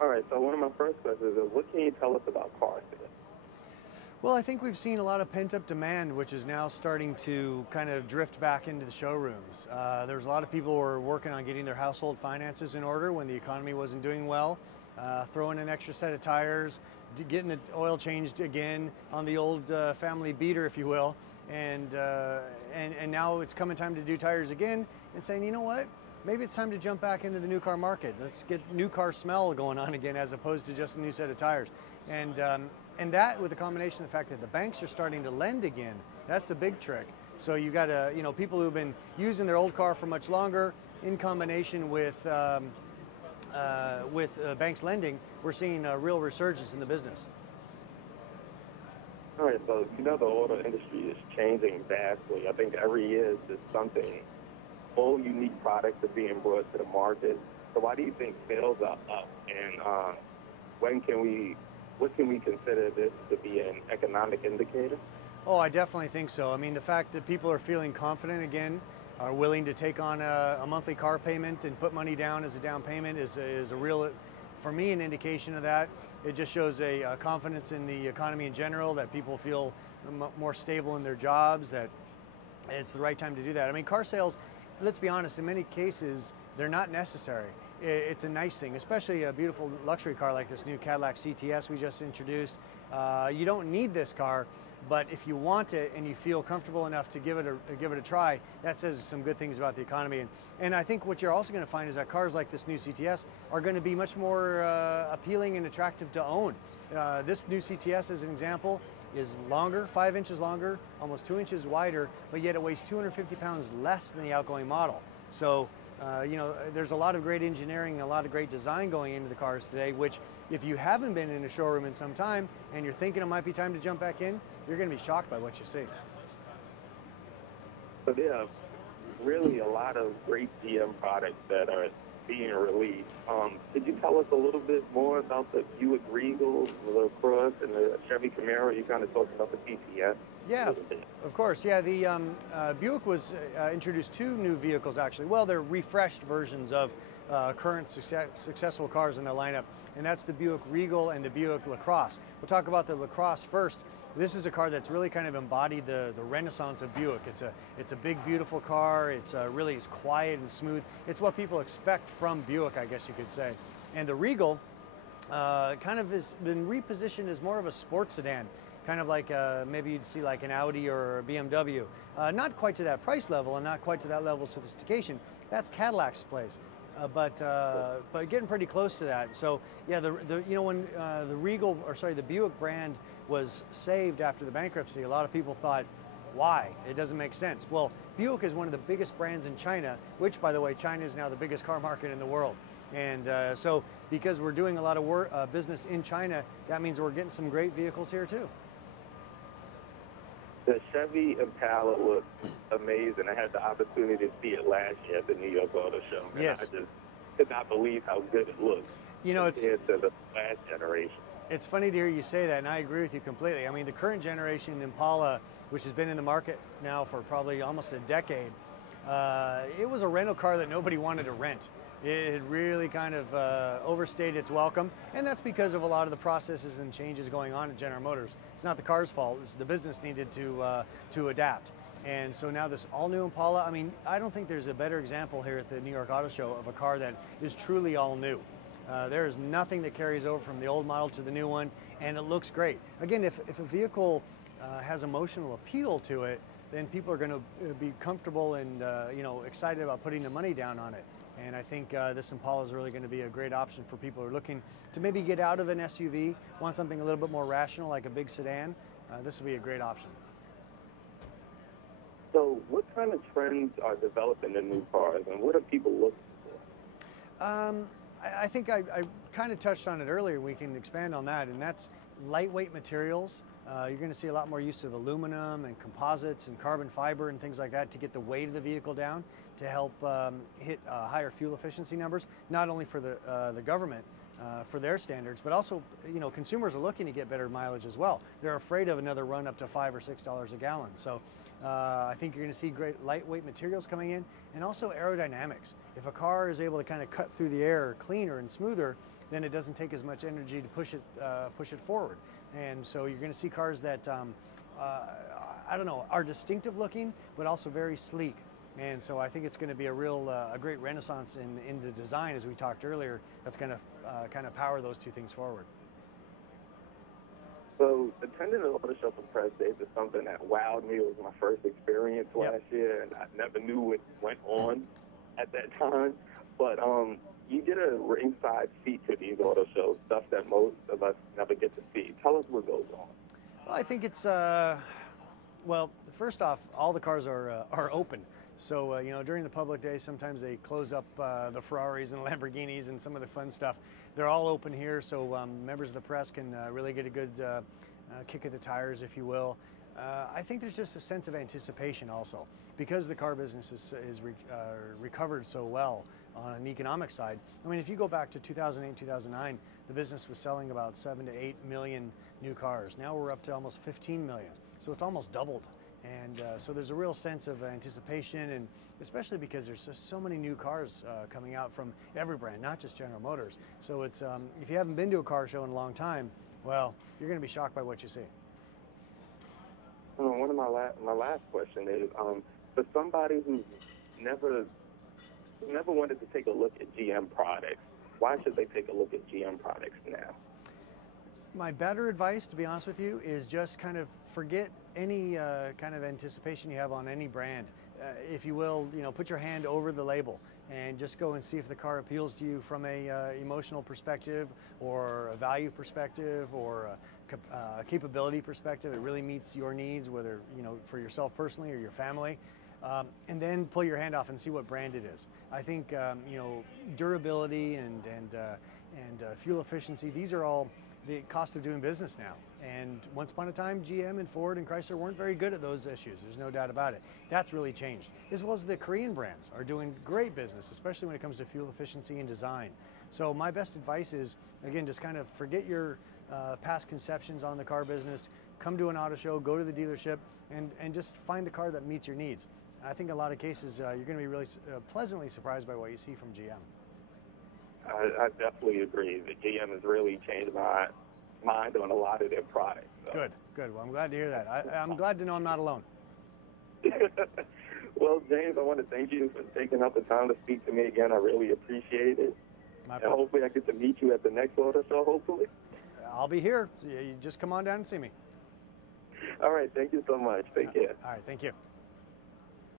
All right, so one of my first questions is, what can you tell us about car sales? Well, I think we've seen a lot of pent-up demand, which is now starting to kind of drift back into the showrooms. There's a lot of people who are working on getting their household finances in order when the economy wasn't doing well, throwing an extra set of tires, getting the oil changed again on the old family beater, if you will, and now it's coming time to do tires again, and saying, you know what? Maybe it's time to jump back into the new car market. Let's get new car smell going on again, as opposed to just a new set of tires. And that, with the combination of the fact that the banks are starting to lend again, that's the big trick. So you got to, people who've been using their old car for much longer, in combination with banks lending, we're seeing a real resurgence in the business. All right, so the auto industry is changing vastly. I think every year there's something, whole unique products are being brought to the market. So why do you think sales are up? And what can we consider this to be an economic indicator? Oh, I definitely think so. I mean, the fact that people are feeling confident again, are willing to take on a monthly car payment and put money down as a down payment is a real, for me, an indication of that. It just shows a confidence in the economy in general, that people feel more stable in their jobs, that it's the right time to do that. I mean, car sales, let's be honest, in many cases, they're not necessary. It's a nice thing, especially a beautiful luxury car like this new Cadillac CTS we just introduced. You don't need this car, but if you want it and you feel comfortable enough to give it a try, that says some good things about the economy. And I think what you're also going to find is that cars like this new CTS are going to be much more appealing and attractive to own. This new CTS, as an example, is longer, 5 inches longer, almost 2 inches wider, but yet it weighs 250 pounds less than the outgoing model. So there's a lot of great engineering, a lot of great design going into the cars today, which if you haven't been in a showroom in some time and you're thinking it might be time to jump back in, you're going to be shocked by what you see. So there are really a lot of great GM products that are being released. Could you tell us a little bit more about the Buick Regal LaCrosse and the Chevy Camaro? You kind of talked about the CTS. Yeah, of course. Yeah, the Buick was introduced two new vehicles, actually. Well, they're refreshed versions of current successful cars in the lineup, and that's the Buick Regal and the Buick LaCrosse. We'll talk about the LaCrosse first. This is a car that's really kind of embodied the renaissance of Buick. It's a big, beautiful car. It's really is quiet and smooth. It's what people expect from Buick, I guess you could say. And the Regal kind of has been repositioned as more of a sports sedan. Kind of like maybe you'd see like an Audi or a BMW. Not quite to that price level and not quite to that level of sophistication. That's Cadillac's place, but getting pretty close to that. So yeah, when the Buick brand was saved after the bankruptcy, a lot of people thought, why? It doesn't make sense. Well, Buick is one of the biggest brands in China, which, by the way, China is now the biggest car market in the world. And so because we're doing a lot of business in China, that means we're getting some great vehicles here too. The Chevy Impala looks amazing. I had the opportunity to see it last year at the New York Auto Show. And yes. I just could not believe how good it looks compared to the last generation. It's funny to hear you say that, and I agree with you completely. I mean, the current generation Impala, which has been in the market now for probably almost a decade, it was a rental car that nobody wanted to rent. It had really kind of overstayed its welcome, and that's because of a lot of the processes and changes going on at General Motors. It's not the car's fault. It's the business needed to adapt. And so now this all-new Impala, I mean, I don't think there's a better example here at the New York Auto Show of a car that is truly all new. There is nothing that carries over from the old model to the new one, and it looks great. Again, if a vehicle has emotional appeal to it, then people are going to be comfortable and excited about putting the money down on it. And I think this Impala is really going to be a great option for people who are looking to maybe get out of an SUV, want something a little bit more rational like a big sedan. This will be a great option. So what kind of trends are developing in new cars, and what are people looking for? I think I kind of touched on it earlier. We can expand on that, and that's lightweight materials. You're going to see a lot more use of aluminum and composites and carbon fiber and things like that to get the weight of the vehicle down, to help hit higher fuel efficiency numbers, not only for the government, for their standards, but also, you know, consumers are looking to get better mileage as well. They're afraid of another run up to $5 or $6 a gallon. So I think you're going to see great lightweight materials coming in, and also aerodynamics. If a car is able to kind of cut through the air cleaner and smoother, then it doesn't take as much energy to push it forward. And so you're going to see cars that I don't know, are distinctive looking, but also very sleek. And so I think it's going to be a great renaissance in the design, as we talked earlier, that's going to kind of power those two things forward. So attending the Auto Show for Press Days is something that wowed me. It was my first experience last year, and I never knew what went on at that time. But you get a ringside seat to these auto shows, stuff that most of us never get to see. Tell us what goes on. Well, I think it's, well, first off, all the cars are open. So, you know, during the public day, sometimes they close up the Ferraris and Lamborghinis and some of the fun stuff. They're all open here, so members of the press can really get a good kick of the tires, if you will. I think there's just a sense of anticipation also. Because the car business is recovered so well on an economic side. I mean, if you go back to 2008, 2009, the business was selling about 7 to 8 million new cars. Now we're up to almost 15 million. So it's almost doubled. And so there's a real sense of anticipation, and especially because there's just so many new cars coming out from every brand, not just General Motors. So it's if you haven't been to a car show in a long time, well, you're going to be shocked by what you see. One of my last question is, for somebody who's never wanted to take a look at GM products, why should they take a look at GM products now? My better advice, to be honest with you, is just kind of forget any kind of anticipation you have on any brand. If you will, you know, put your hand over the label and just go and see if the car appeals to you from a emotional perspective, or a value perspective, or a capability perspective. It really meets your needs, whether, you know, for yourself personally or your family. And then pull your hand off and see what brand it is. I think you know, durability and fuel efficiency, these are all the cost of doing business now. And once upon a time, GM and Ford and Chrysler weren't very good at those issues. There's no doubt about it. That's really changed. As well as the Korean brands are doing great business, especially when it comes to fuel efficiency and design. So my best advice is, again, just kind of forget your past conceptions on the car business. Come to an auto show, go to the dealership, and just find the car that meets your needs. I think in a lot of cases, you're going to be really pleasantly surprised by what you see from GM. I definitely agree. The GM has really changed my mind on a lot of their products. So. Good. Well, I'm glad to hear that. I'm glad to know I'm not alone. Well, James, I want to thank you for taking up the time to speak to me again. I really appreciate it. And hopefully I get to meet you at the next auto show, hopefully. I'll be here. You just come on down and see me. All right. Thank you so much. Take care. All right. Thank you.